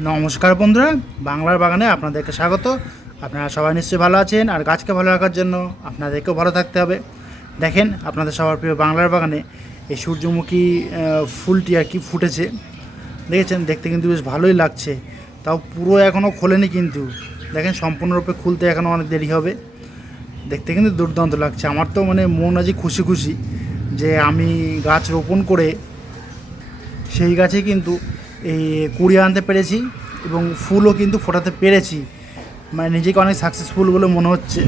নমস্কার বন্ধুরা, বাংলার বাগানে আপনাদেরকে স্বাগত। আপনারা সবাই নিশ্চয়ই ভালো আছেন, আর গাছকে ভালো রাখার জন্য আপনাদেরকেও ভালো থাকতে হবে। দেখেন, আপনাদের সবার প্রিয় বাংলার বাগানে এই সূর্যমুখী ফুলটি আর কি ফুটেছে। দেখেছেন? দেখতে কিন্তু বেশ ভালোই লাগছে। তাও পুরো এখনও খোলেনি কিন্তু। দেখেন, সম্পূর্ণরূপে খুলতে এখনও অনেক দেরি হবে। দেখতে কিন্তু দুর্দান্ত লাগছে। আমার তো মানে মন আজই খুশি খুশি যে আমি গাছ রোপণ করে সেই গাছে কিন্তু এই কুড়িয়ে আনতে পেরেছি এবং ফুলও কিন্তু ফোটাতে পেরেছি। মানে নিজেকে অনেক সাকসেসফুল বলে মনে হচ্ছে।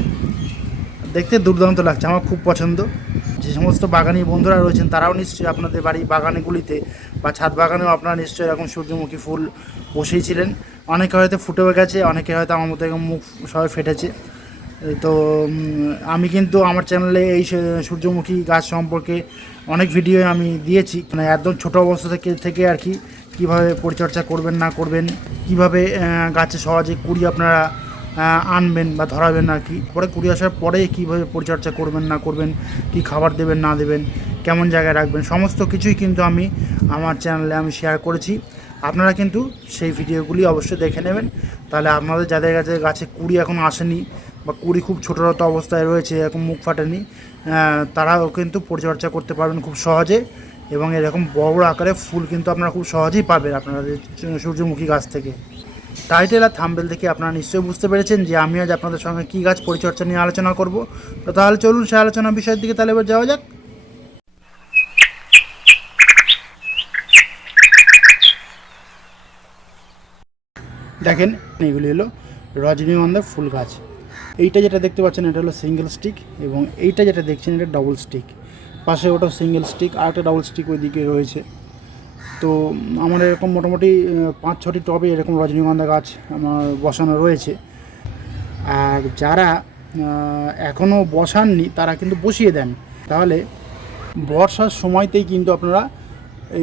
দেখতে দুর্দান্ত লাগছে, আমার খুব পছন্দ। যে সমস্ত বাগানি বন্ধুরা রয়েছেন, তারাও নিশ্চয়ই আপনাদের বাড়ি বাগানেগুলিতে বা ছাদ বাগানেও আপনারা নিশ্চয়ই এরকম সূর্যমুখী ফুল বসিয়েছিলেন। অনেকে হয়তো ফুটেও গেছে, অনেকে হয়তো আমার মতো এরকম মুখ সবাই ফেটেছে। তো আমি কিন্তু আমার চ্যানেলে এই সূর্যমুখী গাছ সম্পর্কে অনেক ভিডিও আমি দিয়েছি। মানে একদম ছোট অবস্থা থেকে থেকে আর কি। কীভাবে পরিচর্যা করবেন, না করবেন, কীভাবে গাছে সহজে কুড়ি আপনারা আনবেন বা ধরাবেন আর কি? পরে কুড়ি আসার পরে কীভাবে পরিচর্যা করবেন, না করবেন, কি খাবার দেবেন, না দেবেন, কেমন জায়গায় রাখবেন, সমস্ত কিছুই কিন্তু আমি আমার চ্যানেলে আমি শেয়ার করেছি। আপনারা কিন্তু সেই ভিডিওগুলি অবশ্যই দেখে নেবেন। তাহলে আপনাদের যাদের কাছে গাছে কুড়ি এখন আসেনি বা কুড়ি খুব ছোটোরত অবস্থায় রয়েছে, এরকম মুখ ফাটেনি তারাও কিন্তু পরিচর্যা করতে পারবেন খুব সহজে। এবং এরকম বড় বড় আকারে ফুল কিন্তু আপনারা খুব সহজেই পাবেন আপনাদের সূর্যমুখী গাছ থেকে। টাইটেল আর থাম্বেল থেকে আপনারা নিশ্চয়ই বুঝতে পেরেছেন যে আমি আজ আপনাদের সঙ্গে কী গাছ পরিচর্যা নিয়ে আলোচনা করব। তো তাহলে চলুন সে আলোচনা বিষয়ের দিকে তাহলে এবার যাওয়া যাক। দেখেন, এগুলি হলো রজনীগন্ধা ফুল গাছ। এইটা যেটা দেখতে পাচ্ছেন, এটা হলো সিঙ্গেল স্টিক এবং এইটা যেটা দেখছেন, এটা ডবল স্টিক পাশে ওটা সিঙ্গেল স্টিক আর একটা ডাবল স্টিক ওই ওইদিকে রয়েছে। তো আমার এরকম মোটামুটি পাঁচ, ছটি টবে এরকম রজনীগন্ধা গাছ আমার বসানো রয়েছে। আর যারা এখনও বসাননি, তারা কিন্তু বসিয়ে দেন। তাহলে বর্ষার সময়তেই কিন্তু আপনারা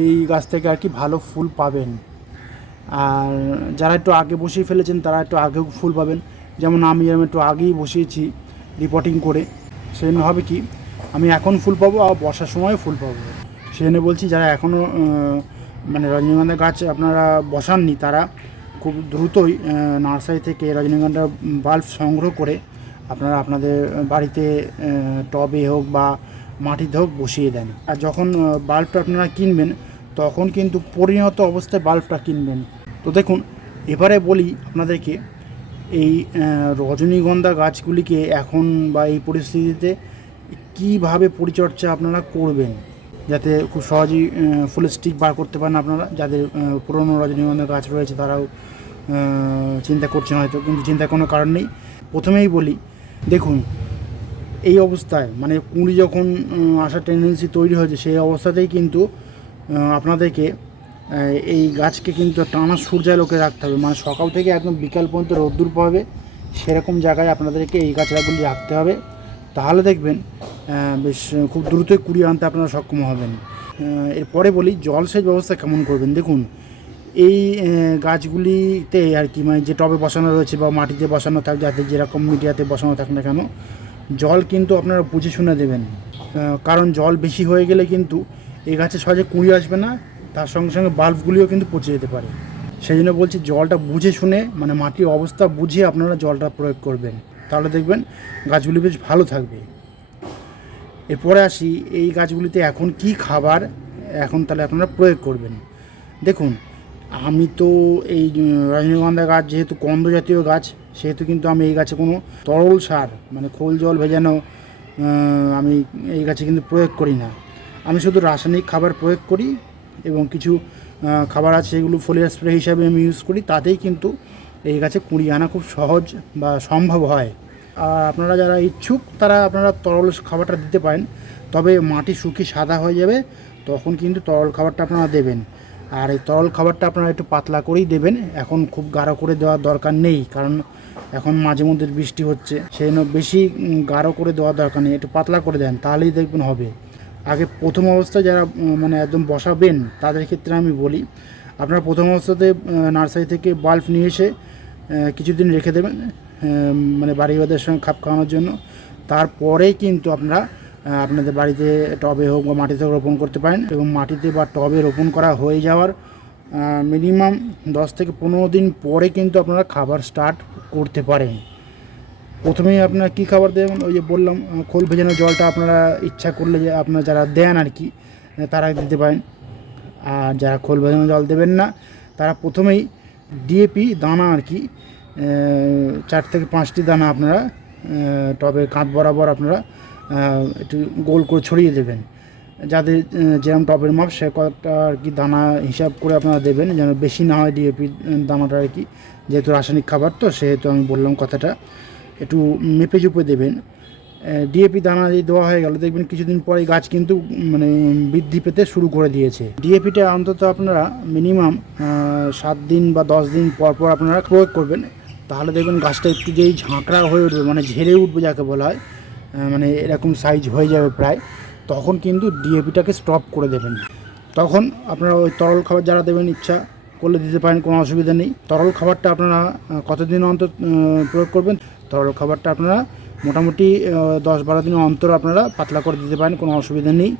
এই গাছ থেকে আর কি ভালো ফুল পাবেন। আর যারা একটু আগে বসিয়ে ফেলেছেন, তারা একটু আগেও ফুল পাবেন। যেমন আমি আমি একটু আগেই বসিয়েছি রিপোর্টিং করে। সেজন্য হবে কি আমি এখন ফুল পাবো আর বর্ষার সময় ফুল পাবো। সেজন্য বলছি, যারা এখনও মানে রজনীগন্ধা গাছ আপনারা বসাননি, তারা খুব দ্রুতই নার্সারি থেকে রজনীগন্ধা বাল্ব সংগ্রহ করে আপনারা আপনাদের বাড়িতে টবে হোক বা মাটিতে হোক বসিয়ে দেন। আর যখন বাল্বটা আপনারা কিনবেন, তখন কিন্তু পরিণত অবস্থায় বাল্বটা কিনবেন। তো দেখুন, এবারে বলি আপনাদেরকে, এই রজনীগন্ধা গাছগুলিকে এখন বা এই পরিস্থিতিতে কীভাবে পরিচর্যা আপনারা করবেন যাতে খুব সহজেই ফুলের স্টিক বার করতে পারেন আপনারা? যাদের পুরনো রজনীগন্ধা গাছ রয়েছে তারাও চিন্তা করছেন হয়তো, কিন্তু চিন্তার কোনো কারণ নেই। প্রথমেই বলি, দেখুন, এই অবস্থায় মানে কুঁড়ি যখন আসার টেন্ডেন্সি তৈরি হয়েছে, সেই অবস্থাতেই কিন্তু আপনাদেরকে এই গাছকে কিন্তু টানা সূর্যালোকে রাখতে হবে। মানে সকাল থেকে একদম বিকাল পর্যন্ত রোদ্দুর পাবে সেরকম জায়গায় আপনাদেরকে এই গাছগুলি রাখতে হবে। তাহলে দেখবেন বেশ খুব দ্রুতই কুড়িয়ে আনতে আপনারা সক্ষম হবেন। এরপরে বলি, জলসেচ ব্যবস্থা কেমন করবেন? দেখুন, এই গাছগুলিতে আর কি মানে যে টবে বসানো রয়েছে বা মাটিতে বসানো থাক, যাতে যেরকম মিডিয়াতে বসানো থাক না কেন, জল কিন্তু আপনারা বুঝে শুনে দেবেন। কারণ জল বেশি হয়ে গেলে কিন্তু এই গাছে সহজে কুড়ি আসবে না, তার সঙ্গে সঙ্গে বাল্বগুলিও কিন্তু পচে যেতে পারে। সেই জন্য বলছি, জলটা বুঝে শুনে মানে মাটির অবস্থা বুঝে আপনারা জলটা প্রয়োগ করবেন। তাহলে দেখবেন গাছগুলি বেশ ভালো থাকবে। এরপরে আসি, এই গাছগুলিতে এখন কি খাবার এখন তাহলে আপনারা প্রয়োগ করবেন। দেখুন, আমি তো এই রজনীগন্ধা গাছ যেহেতু কন্দ জাতীয় গাছ, সেহেতু কিন্তু আমি এই গাছে কোনো তরল সার মানে খোল জল ভেজানো আমি এই গাছে কিন্তু প্রয়োগ করি না। আমি শুধু রাসায়নিক খাবার প্রয়োগ করি এবং কিছু খাবার আছে এগুলো ফোলিয়ার স্প্রে হিসাবে আমি ইউজ করি, তাতেই কিন্তু এই গাছে কুড়ি আনা খুব সহজ বা সম্ভব হয়। আপনারা যারা ইচ্ছুক, তারা আপনারা তরল খাবারটা দিতে পারেন। তবে মাটি শুকিয়ে সাদা হয়ে যাবে, তখন কিন্তু তরল খাবারটা আপনারা দেবেন। আর এই তরল খাবারটা আপনারা একটু পাতলা করেই দেবেন। এখন খুব গাঢ় করে দেওয়ার দরকার নেই, কারণ এখন মাঝে মধ্যে বৃষ্টি হচ্ছে। সেই জন্য বেশি গাঢ় করে দেওয়ার দরকার নেই। একটু পাতলা করে দেন, তাহলেই দেখবেন হবে। আগে প্রথম অবস্থায় যারা মানে একদম বসাবেন, তাদের ক্ষেত্রে আমি বলি, আপনারা প্রথম অবস্থাতে নার্সারি থেকে বাল্ব নিয়ে এসে কিছুদিন রেখে দেবেন। মানে বাড়িওয়াদের সঙ্গে খাপ খাওয়ানোর জন্য। তারপরে কিন্তু আপনারা আপনাদের বাড়িতে টবে হোক বা মাটিতে রোপণ করতে পারেন এবং মাটিতে বা টবে রোপণ করা হয়ে যাওয়ার মিনিমাম দশ থেকে পনেরো দিন পরে কিন্তু আপনারা খাবার স্টার্ট করতে পারেন। প্রথমেই আপনারা কী খাবার দেবেন? ওই যে বললাম খোল ভেজানো জলটা আপনারা ইচ্ছা করলে যে আপনারা যারা দেন আর কি তারা দিতে পারেন। আর যারা খোল ভেজানো জল দেবেন না, তারা প্রথমেই ডিএপি, দানা আর কি চার থেকে পাঁচটি দানা আপনারা টবে কাঁধ বরাবর আপনারা একটু গোল করে ছড়িয়ে দেবেন। যাদের যেরকম টবের মাপ, সে কয়েকটা আর কি দানা হিসাব করে আপনারা দেবেন, যেন বেশি না হয় ডিএপি দানাটা আর কি। যেহেতু রাসায়নিক খাবার, তো সেহেতু আমি বললাম কথাটা, একটু মেপে চুপে দেবেন। ডিএপি দানা যদি দেওয়া হয়ে গেল, দেখবেন কিছুদিন পরে গাছ কিন্তু মানে বৃদ্ধি পেতে শুরু করে দিয়েছে। ডিএপিটা অন্তত আপনারা মিনিমাম সাত দিন বা দশ দিন পর পর আপনারা প্রয়োগ করবেন। তাহলে দেখবেন গাছটা একটু যেই ঝাঁকড়া হয়ে উঠবে মানে ঝেড়ে উঠবে যাকে বলা হয় মানে এরকম সাইজ হয়ে যাবে প্রায়, তখন কিন্তু ডিএপিটাকে স্টপ করে দেবেন। তখন আপনারা ওই তরল খাবার যারা দেবেন ইচ্ছা করলে দিতে পারেন, কোনো অসুবিধা নেই। তরল খাবারটা আপনারা কতদিন অন্তর প্রয়োগ করবেন? তরল খাবারটা আপনারা মোটামুটি দশ বারো দিন অন্তর আপনারা পাতলা করে দিতে পারেন, কোনো অসুবিধা নেই।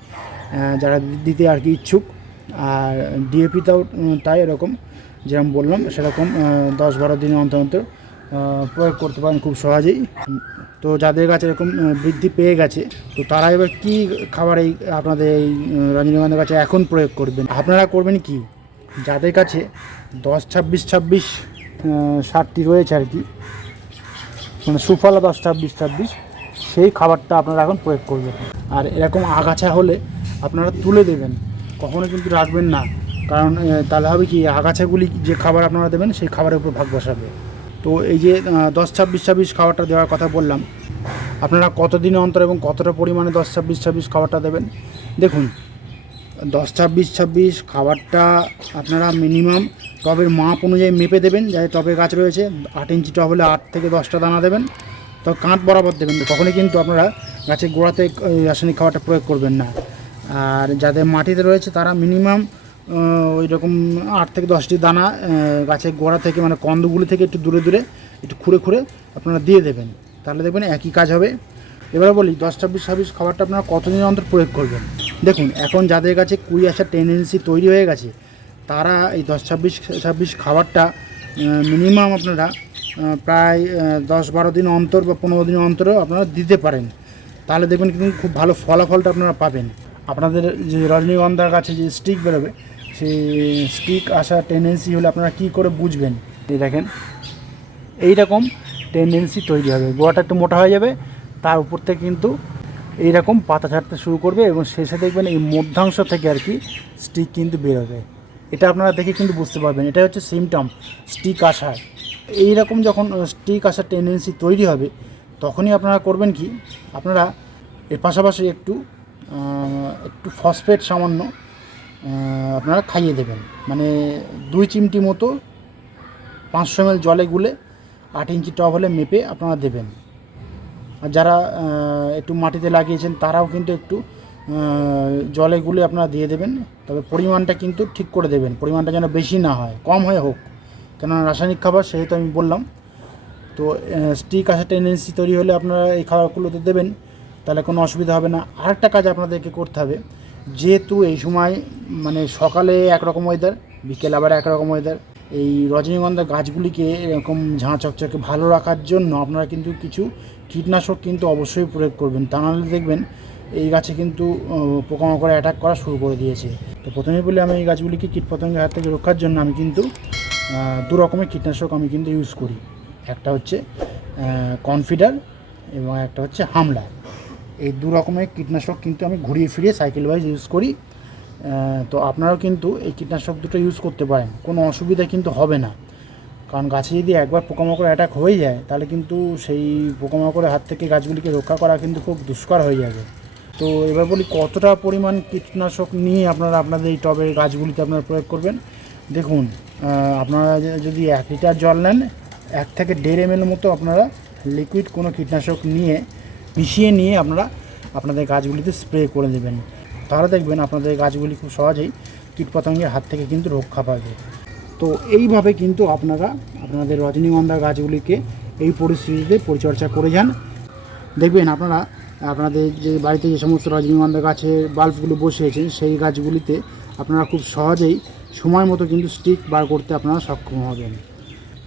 যারা দিতে আর কি ইচ্ছুক, আর ডিএপিটাও তাই এরকম। যেরকম বললাম, সেরকম দশ বারো দিন অন্তর অন্তর প্রয়োগ করতে পারেন খুব সহজেই। তো যাদের কাছে এরকম বৃদ্ধি পেয়ে গেছে, তো তারা এবার কী খাবার এই, আপনাদের এই রজনীগন্ধার কাছে এখন প্রয়োগ করবেন? আপনারা করবেন কি? যাদের কাছে দশ, ছাব্বিশ ছাব্বিশ ষাটটি রয়েছে আর কি মানে সুফলা দশ, ছাব্বিশ ছাব্বিশ, সেই খাবারটা আপনারা এখন প্রয়োগ করবেন। আর এরকম আগাছা হলে আপনারা তুলে দেবেন। কখনো কিন্তু রাখবেন না। কারণ তাহলে হবে কি, আগাছাগুলি যে খাবার আপনারা দেবেন, সেই খাবারের উপর ভাগ বসাবে। তো এই যে দশ ছাব্বিশ ছাব্বিশ খাবারটা দেওয়ার কথা বললাম, আপনারা কতদিন অন্তর এবং কতটা পরিমাণে দশ ছাব্বিশ ছাব্বিশ খাবারটা দেবেন? দেখুন, দশ ছাব্বিশ ছাব্বিশ খাবারটা আপনারা মিনিমাম টবের মাপ অনুযায়ী মেপে দেবেন, যাতে টবে গাছ রয়েছে, আট ইঞ্চি টব হলে আট থেকে দশটা দানা দেবেন। তো কাঁধ বরাবর দেবেন, কখনই কিন্তু আপনারা গাছের গোড়াতে রাসায়নিক খাবারটা প্রয়োগ করবেন না। আর যাদের মাটিতে রয়েছে তারা মিনিমাম ওই রকম আট থেকে দশটি দানা গাছের গোড়া থেকে মানে কন্দগুলি থেকে একটু দূরে দূরে, একটু খুঁড়ে খুঁড়ে আপনারা দিয়ে দেবেন। তাহলে দেখবেন একই কাজ হবে। এবারে বলি, দশ, ছাব্বিশ ছাব্বিশ খাবারটা আপনারা কতদিন অন্তর প্রয়োগ করবেন? দেখুন, এখন যাদের কাছে কুড়ি আসার টেন্ডেন্সি তৈরি হয়ে গেছে, তারা এই দশ, ছাব্বিশ ছাব্বিশ খাবারটা মিনিমাম আপনারা প্রায় দশ, বারো দিন অন্তর বা পনেরো দিন অন্তরও আপনারা দিতে পারেন। তাহলে দেখবেন কিন্তু খুব ভালো ফলাফলটা আপনারা পাবেন। আপনাদের যে রজনীগন্ধার কাছে যে স্টিক বেরোবে সেই স্টিক আসার টেন্ডেন্সি হলে আপনারা কী করে বুঝবেন? এই দেখেন, এইরকম টেন্ডেন্সি তৈরি হবে। গোড়াটা একটু মোটা হয়ে যাবে, তার উপর থেকে কিন্তু এইরকম পাতা ছাড়তে শুরু করবে এবং শেষে দেখবেন এই মধ্যাংশ থেকে আর কি স্টিক কিন্তু বেরোবে এটা আপনারা দেখে কিন্তু বুঝতে পারবেন। এটা হচ্ছে সিমটম স্টিক আসার এইরকম যখন স্টিক আসার টেন্ডেন্সি তৈরি হবে, তখনই আপনারা করবেন কি? আপনারা এর পাশাপাশি একটু একটু ফসফেট সামান্য আপনারা খাইয়ে দেবেন। মানে দুই চিমটি মতো পাঁচশো এমএল জলে গুলে আট ইঞ্চি টব হলে মেপে আপনারা দেবেন। আর যারা একটু মাটিতে লাগিয়েছেন, তারাও কিন্তু একটু জলে গুলে আপনারা দিয়ে দেবেন। তবে পরিমাণটা কিন্তু ঠিক করে দেবেন। পরিমাণটা যেন বেশি না হয়, কম হয়ে হোক। কেননা রাসায়নিক খাবার, সেহেতু আমি বললাম। তো স্টিক আসার টেন্ডেন্সি তৈরি হলে আপনারা এই খাবারগুলোতে দেবেন, তাহলে কোনো অসুবিধা হবে না। আরেকটা কাজ আপনাদেরকে করতে হবে যেহেতু এই সময় মানে সকালে একরকম ওয়েদার বিকেল আবার একরকম ওয়েদার এই রজনীগন্ধা গাছগুলিকে এরকম ঝাঁ চকচকে ভালো রাখার জন্য আপনারা কিন্তু কিছু কীটনাশক কিন্তু অবশ্যই প্রয়োগ করবেন। তা নাহলে দেখবেন এই গাছে কিন্তু পোকামাকড়ে অ্যাটাক করা শুরু করে দিয়েছে। তো প্রথমেই বলি আমি এই গাছগুলিকে কীটপতঙ্গের হাত থেকে রক্ষার জন্য আমি কিন্তু দু রকমের কীটনাশক আমি কিন্তু ইউজ করি। একটা হচ্ছে কনফিডার এবং একটা হচ্ছে হামলা এই দু রকমের কীটনাশক কিন্তু আমি ঘুরিয়ে ফিরিয়ে সাইকেল ওয়াইজ ইউজ করি। তো আপনারাও কিন্তু এই কীটনাশক দুটো ইউজ করতে পারেন। কোনো অসুবিধা কিন্তু হবে না। কারণ গাছে যদি একবার পোকামাকড় অ্যাটাক হয়ে যায়, তাহলে কিন্তু সেই পোকামাকড়ের হাত থেকে গাছগুলিকে রক্ষা করা কিন্তু খুব দুষ্কর হয়ে যাবে। তো এবার বলি, কতটা পরিমাণ কীটনাশক নিয়ে আপনারা আপনাদের এই টবের গাছগুলিতে আপনারা প্রয়োগ করবেন? দেখুন আপনারা যদি এক লিটার জল নেন, এক থেকে দেড় এম মতো আপনারা লিকুইড কোনো কীটনাশক নিয়ে মিশিয়ে নিয়ে আপনারা আপনাদের গাছগুলিতে স্প্রে করে দেবেন। তাহলে দেখবেন আপনাদের গাছগুলি খুব সহজেই কীটপতঙ্গের হাত থেকে কিন্তু রক্ষা পাবে। তো এইভাবে কিন্তু আপনারা আপনাদের রজনীগন্ধা গাছগুলিকে এই পরিস্থিতিতে পরিচর্যা করে যান। দেখবেন আপনারা, আপনাদের যে বাড়িতে যে সমস্ত রজনীগন্ধা গাছের বাল্বগুলো বসিয়েছেন সেই গাছগুলিতে আপনারা খুব সহজেই সময় মতো কিন্তু স্টিক বার করতে আপনারা সক্ষম হবেন।